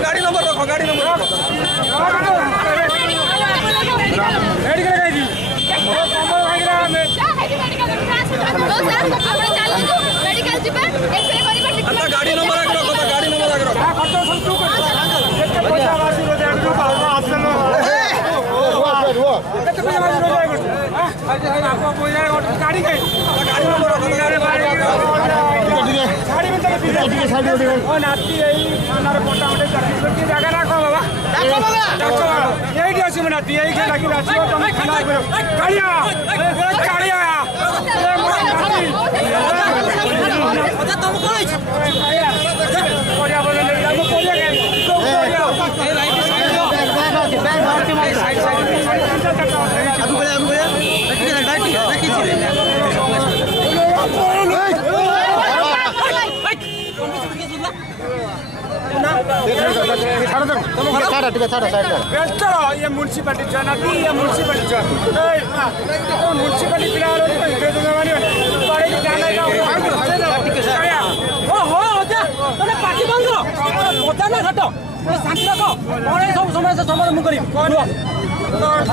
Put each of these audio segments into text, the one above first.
गाड़ी नंबर रखो गाड़ी नंबर गाड़ी नंबर ये म्युनिसिपालिटी ये म्युनिसिपालिटी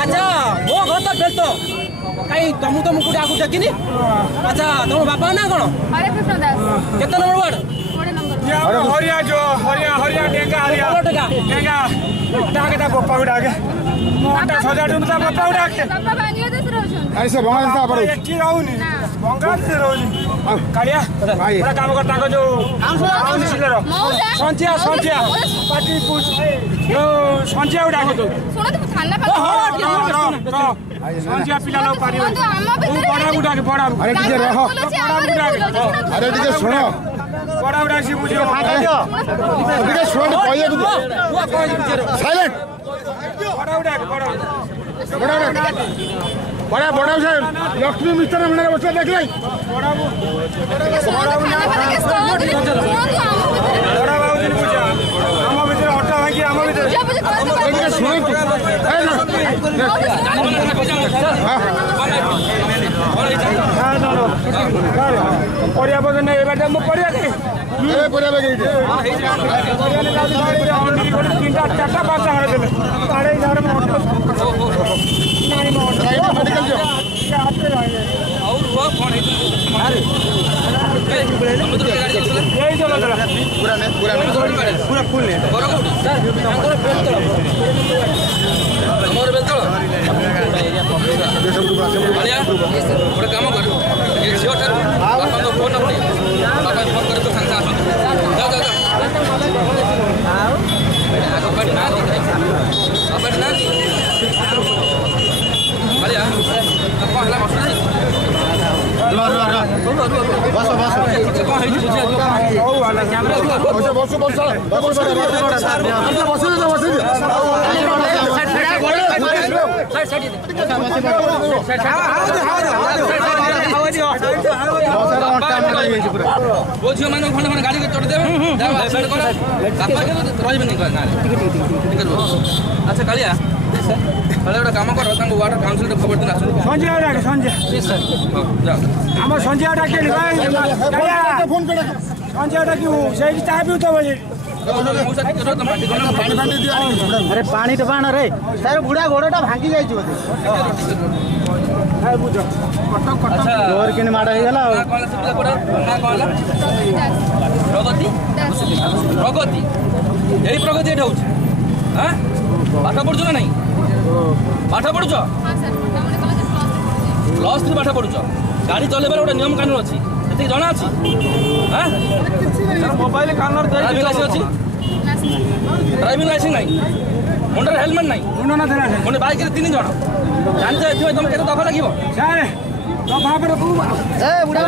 अच्छा मो घर तो बेस्ट कहीं तुमको मुझे आगे देखनी अच्छा तुम बापा ना कौन केते नंबर वार्ड हरिया जो हरिया हरिया डेंगा हरिया डेंगा डाके बापा को डाके मोटा सजा डुम ता बापा को डाके बापा बांग्लादेश रहउछन ऐसे बांग्लादेश पर एठी रहउनी बांग्लादेश रहउनी कालिया भाई पूरा काम करता को जो काउंसिलर संचिया संचिया पार्टी पूछ यो संचिया को डाके दो सुनो तुम थाना पर संचिया पिला लोग पारी बड़ा को डाके बड़ा अरे डीजे रहो अरे डीजे सुनो बड़ा बड़ा सी बुझियो डीजे सुनो कहिए साइलेंट बड़ा बड़ा साहब लक्ष्मी मिस्टर मंडल बच्चा देख ले बड़ा बाबू दिन पूछा हम भीतर हटा है कि हम भीतर सुनो परिया बजन नहीं बेटा मु परिया के ए परिया लगे दे परिया ने काफी तीनटा चारटा पांचटा हरे देले साढ़े 11 में नानी में मेडिकल जो आते रहे और वो कौन है अरे यही जो लगा पूरा फुल है सर हमरो बेलतल हमरो बेलतल बढ़िया बड़ा काम कर ये सियोर सर आपन तो फोन नंबर आपन फोन कर तो संख्या आसो जाओ जाओ आओ आगो बड़ ना अपन ना बढ़िया अब पहला मसला रो बस बस कौन है बुझिया जो ओ वाला कैमरा बस बस बोझियो माने खंड खंड गाड़ी के तोड़ देबे रही नहीं अच्छा कालिया पहले गोटे काम कर वाटर काउंसिल खबर दिन आस संजय संजय आम संजय डाक फोन संजय डाक से चाह भी तो अरे पानी तो बाण रे सर बुढ़ा गोड़टा भांगी जाई बोधे जोर किने माड़ हो गला प्रगति यही प्रगति एटा होछ हां पाठ पढुछ ना नहीं पाठ पढुछ +3 पाठ पढुछ गाड़ी चलेबार गोटे नियम कानून अछि एते जणा अछि हां मोबाइल कानर ड्राइविंग लाइसेंस अछि ड्राइविंग लाइसेंस नहीं मुंडर हेलमेट नहीं मुंडे बाइक रे 3 जण जानते एथि तुम केते दफा लागिवो सर दफा पर ए बुढ़ा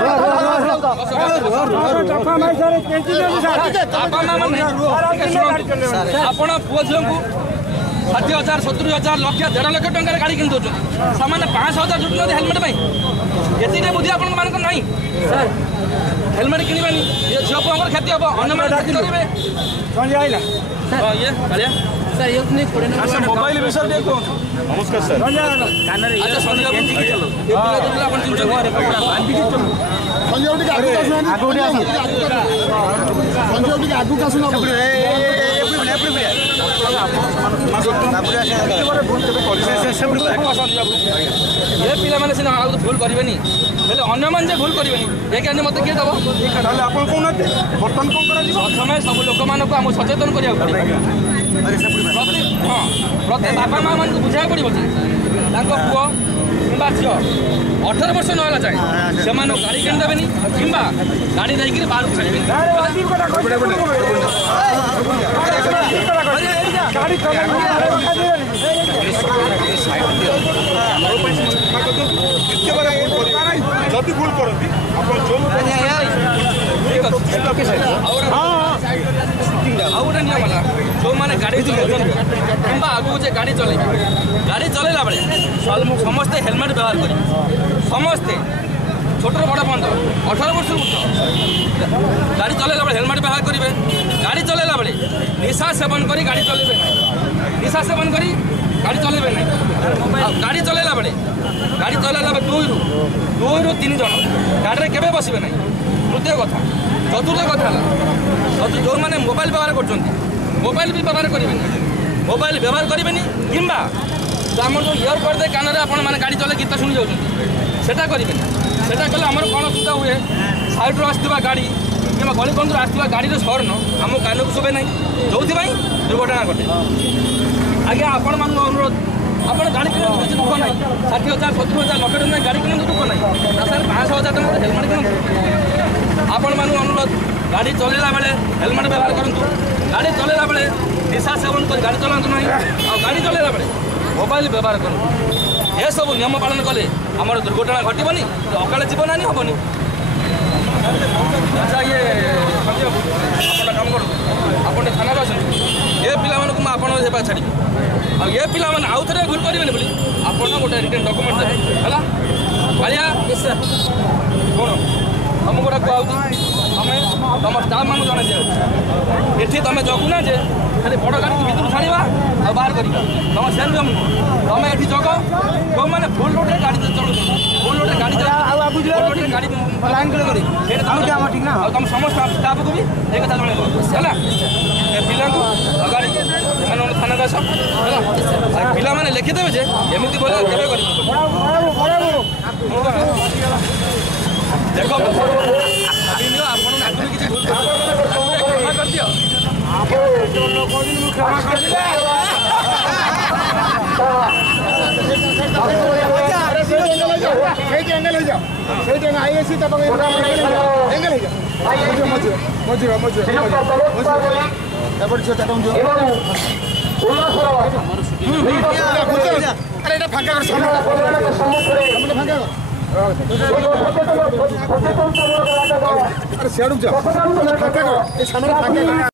दफा माइ सर केंटी दे सर आपा मामा नहीं आपण पुओ झियो को 60,000 70,000 लक्ष 1.5 लाख टंका गाड़ी किन दो सामान्य 5,000 जुटलो हेलमेट भाई एतिने बुद्धि आपन मान को नहीं सर हेलमेट किनिबानी ये झियो को हमर खेती हबो अन्य मान खेती करिवे कोन आइला हां ये कालिया सर ये नहीं पड़े ना सर मोबाइल विषय देखो नमस्कार सर कानरे अच्छा संजय केंची की चलो ये पिला तो अपन चिंचो बांधी की चलो संजय उठी आगु कासु ना ये पिला माने सिना आ भूल करिवेनी बोले अन्य मान जे भूल करिवेनी ए के मते के दबो ताले आपण कोन नते बर्तन कोन करा जी समय सब लोक मान को हम सचेतन करिया पड़े प्रति बापा माँ मान को बुझा पड़ो पुओ कि झील 18 वर्ष ना जाए से गाड़ी किन देवे कि गाड़ी नहीं बाहर छाड़े जदि भूल करती गोटे नियम है जो मैंने गाड़ी चलाऊँ कि आगू जे गाड़ी चल चलैला बेले समस्ते हेलमेट व्यवहार करें समस्ते छोट बड़ बंद 18 वर्ष ऊर्ध गाड़ी चलैला बेले हेलमेट व्यवहार करेंगे गाड़ी चलैला बेले निशा सेवन करी गाड़ी चलेबे ना निशा सेवन करी गाड़ी चलेबे ना गाड़ी चलैला बेले 2 ରୁ 3 जन गाड़ी में केबे बसबे ना तृतीय कथा चतुर्थ कथा जो मैंने मोबाइल व्यवहार कर मोबाइल भी व्यवहार करेंगे मोबाइल व्यवहार करेंगे कि आम जो इयर करदे कान में आप गाड़ी चले गीत शुणी जाऊँ सेटा करेंगे सेटा कले आम कौन असुविधा हुए साइड्रु आसवा गाड़ी कि गली बंधु आसवा गाड़ी हॉर्न आम कान को शुभे ना जो दुर्घटना घटे आज्ञा आपण मान अनुरोध आप गाड़ी किणु किसी दुख ना 60,000 70,000 लक्ष टंका गाड़ी किणु दुख ना 5,000 टंका हेलमेट किणु आपण मान अनुरोध गाड़ी चलैला बेले हेलमेट व्यवहार करूँ गाड़ी चलैला बेले निशा सेवन कर गाड़ी चलातु ना गाड़ी चलैला बेले मोबाइल व्यवहार करूँ ये सब नियम पालन कले आम दुर्घटना घटबनी अकाले जीवन हानि हेनी अच्छा ये काम कर थाना ये पिला आप छाड़ी आ ये पिला आउ थे भूल करेंगे बोली आप गोटे रिटर्न डॉक्यूमेंट देवे है भाया कौन तुमको गोटे कहूँ तुम तुम स्टाफ मान जन दिया ये तुम जगुना जे खाली बड़ गाड़ी भर छाड़ा आ बाहर कर तुम से नियम तुम ये जग जो मैंने फुल रोड गाड़ी चलू फुल रोड गाड़ी गाड़ी तुम समस्त स्टाफ को भी एक कथा जन है पिला गाड़ी थाना आस पिला मैंने लिखिदेवे जे एमती बोले केवे कर देखो फांका